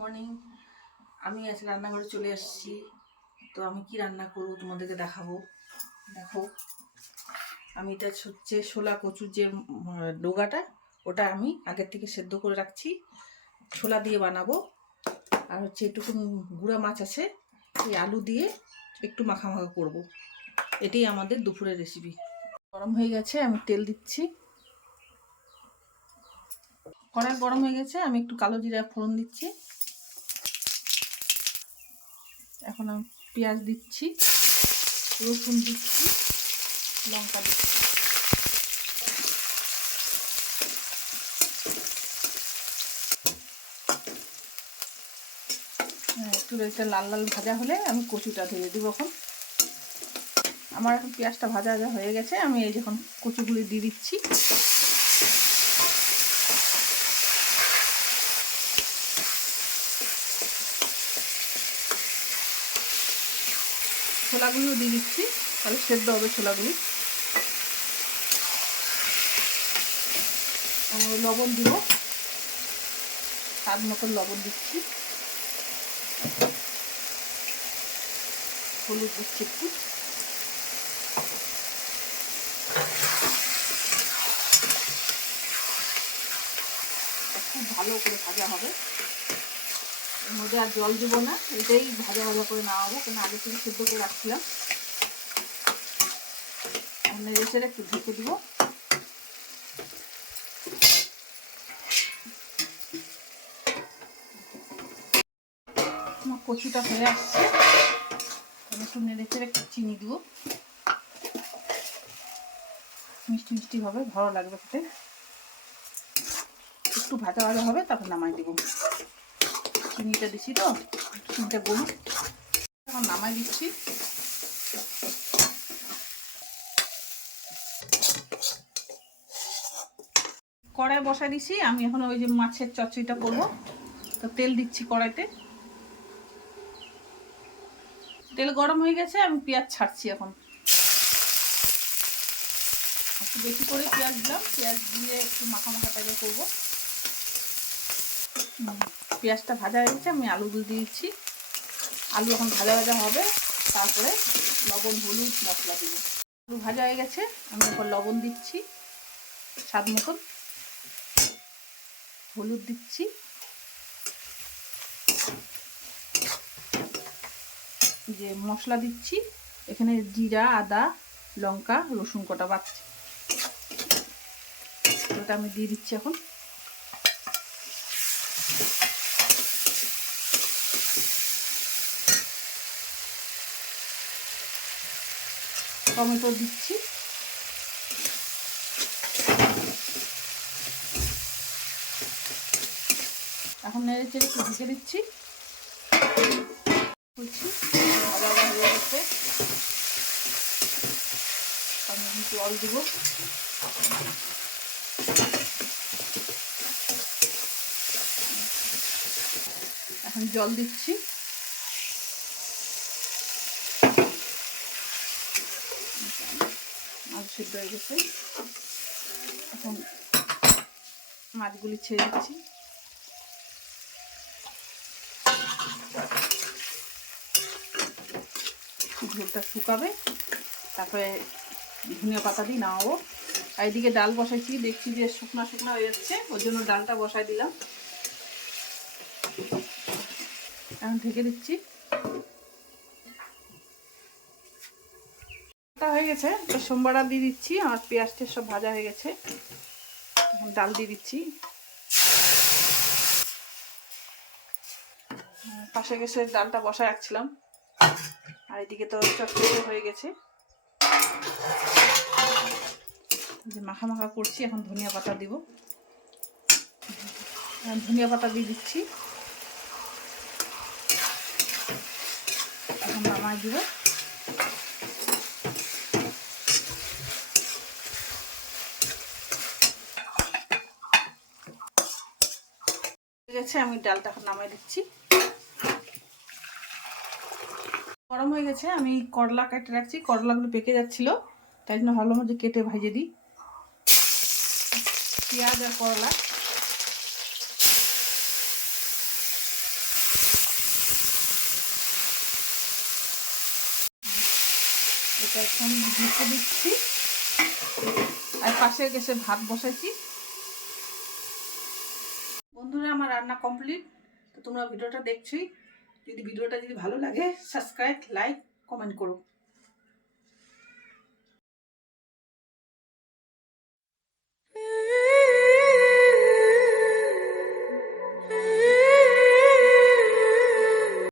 Morning. আমি আজ রান্নাঘরে চলে এসেছি। তো আমি কি রান্না করব তোমাদেরকে দেখাবো। দেখো, আমি এটা হচ্ছে ছোলা কচুর যে ডোগাটা, ওটা আমি আগের থেকে সেদ্ধ করে রাখছি, ছোলা দিয়ে বানাবো। আর হচ্ছে একটুকু গুঁড়া মাছ আছে, এই আলু দিয়ে একটু মাখা মাখা করবো। এটাই আমাদের দুপুরের রেসিপি। গরম হয়ে গেছে, আমি তেল দিচ্ছি। কড়াই গরম হয়ে গেছে, আমি একটু কালো জিরা ফোড়ন দিচ্ছি। এখন আমি পেঁয়াজ দিচ্ছি, রসুন দিচ্ছি, লঙ্কা দিচ্ছি। একটু এটা লাল লাল ভাজা হলে আমি কচুটা ঢেলে দেবো। এখন আমার এখন পেঁয়াজটা ভাজা ভাজা হয়ে গেছে, আমি এই যখন কচুগুলি দিয়ে দিচ্ছি। ছোলাগুলিও দিয়ে দিচ্ছি, তাহলে সেদ্ধ হবে ছোলাগুলি। লবণ দিব, স্বাদ মতন লবণ দিচ্ছি, হলুদ দিচ্ছি একটু। খুব ভালো করে ভাজা হবে, এর মধ্যে আর জল দেবো না, এটাই ভাজা ভাজা করে নামাবো, কেন আগে থেকে সেদ্ধ করে রাখছিলাম। নেড়ে চেড়ে একটু ঢেকে দিব। আমার কচুটা হয়ে আসছে, আমি একটু নেড়ে চেড়ে একটু চিনি দিব, মিষ্টি মিষ্টি হবে, ভালো লাগবে খেতে। একটু ভাজা ভাজা হবে, তারপর নামাই দিব। চিনিটা দিচ্ছি তো, চিনিটা গরু, এখন নামাই দিচ্ছি। কড়াই বসাই দিছি, আমি এখন ওই যে মাছের চচ্চড়িটা করবো। তো তেল দিচ্ছি কড়াইতে, তেল গরম হয়ে গেছে, আমি পেঁয়াজ ছাড়ছি। এখন একটু বেশি করে পেঁয়াজ দিলাম, পেঁয়াজ দিয়ে একটু মাখা মাখা টাইপের করবো। পেঁয়াজটা ভাজা হয়ে গেছে, আমি আলুগুলো দিয়ে দিচ্ছি। আলু এখন ভাজা ভাজা হবে, তারপরে লবণ হলুদ মশলা দিব। আলু ভাজা হয়ে গেছে, আমি এখন লবণ দিচ্ছি স্বাদ মতন, হলুদ দিচ্ছি, যে মশলা দিচ্ছি এখানে জিরা, আদা, লঙ্কা, রসুন কটা বাটছি, ওটা আমি দিয়ে দিচ্ছি। এখন টমেটো দিচ্ছি, এখন নেড়ে চেড়ে একটু ঢেকে দিচ্ছি। ভাজা ভাজা হয়ে গেছে, আমি জল দিব। এখন জল দিচ্ছি, মাছ সিদ্ধ হয়ে গেছে। এখন মাছগুলি ছেড়ে দিচ্ছি। ঝোলটা শুকাবে, তারপরে ধনিয়া পাতা দিয়ে নামাবো। আর এদিকে ডাল বসাইছি, দেখছি যে শুকনা শুকনা হয়ে যাচ্ছে, ওর জন্য ডালটা বসাই দিলাম। এখন ঢেকে দিচ্ছি। হয়ে গেছে, তো সোমবারটা দিয়ে দিচ্ছি। আমার পেঁয়াজটা সব ভাজা হয়ে গেছে, এখন ডাল দিয়ে দিচ্ছি। পাশে গেছে ডালটা বসায় রাখছিলাম, আর এদিকে তো চটচটে হয়ে গেছে, যে মাখা মাখা করছি। এখন ধনিয়া পাতা দিব, ধনিয়া পাতা দিয়ে দিচ্ছি। এখন নামাই দিব। ঠিক আছে, আমি ডালটা এখন নামাই দিচ্ছি। গরম হয়ে গেছে, আমি করলা কেটে রাখছি, করলাগুলো পেকে যাচ্ছিল, তাই জন্য ভালো মতো কেটে ভেজে দিই। পেঁয়াজ আর করলা এটা এখন ঢেকে দিচ্ছি। আর পাশে গ্যাসে ভাত বসাইছি। বন্ধুরা, আমার রান্না কমপ্লিট। তো তোমরা ভিডিওটা দেখছোই। যদি ভিডিওটা ভালো লাগে, সাবস্ক্রাইব, লাইক, কমেন্ট করো।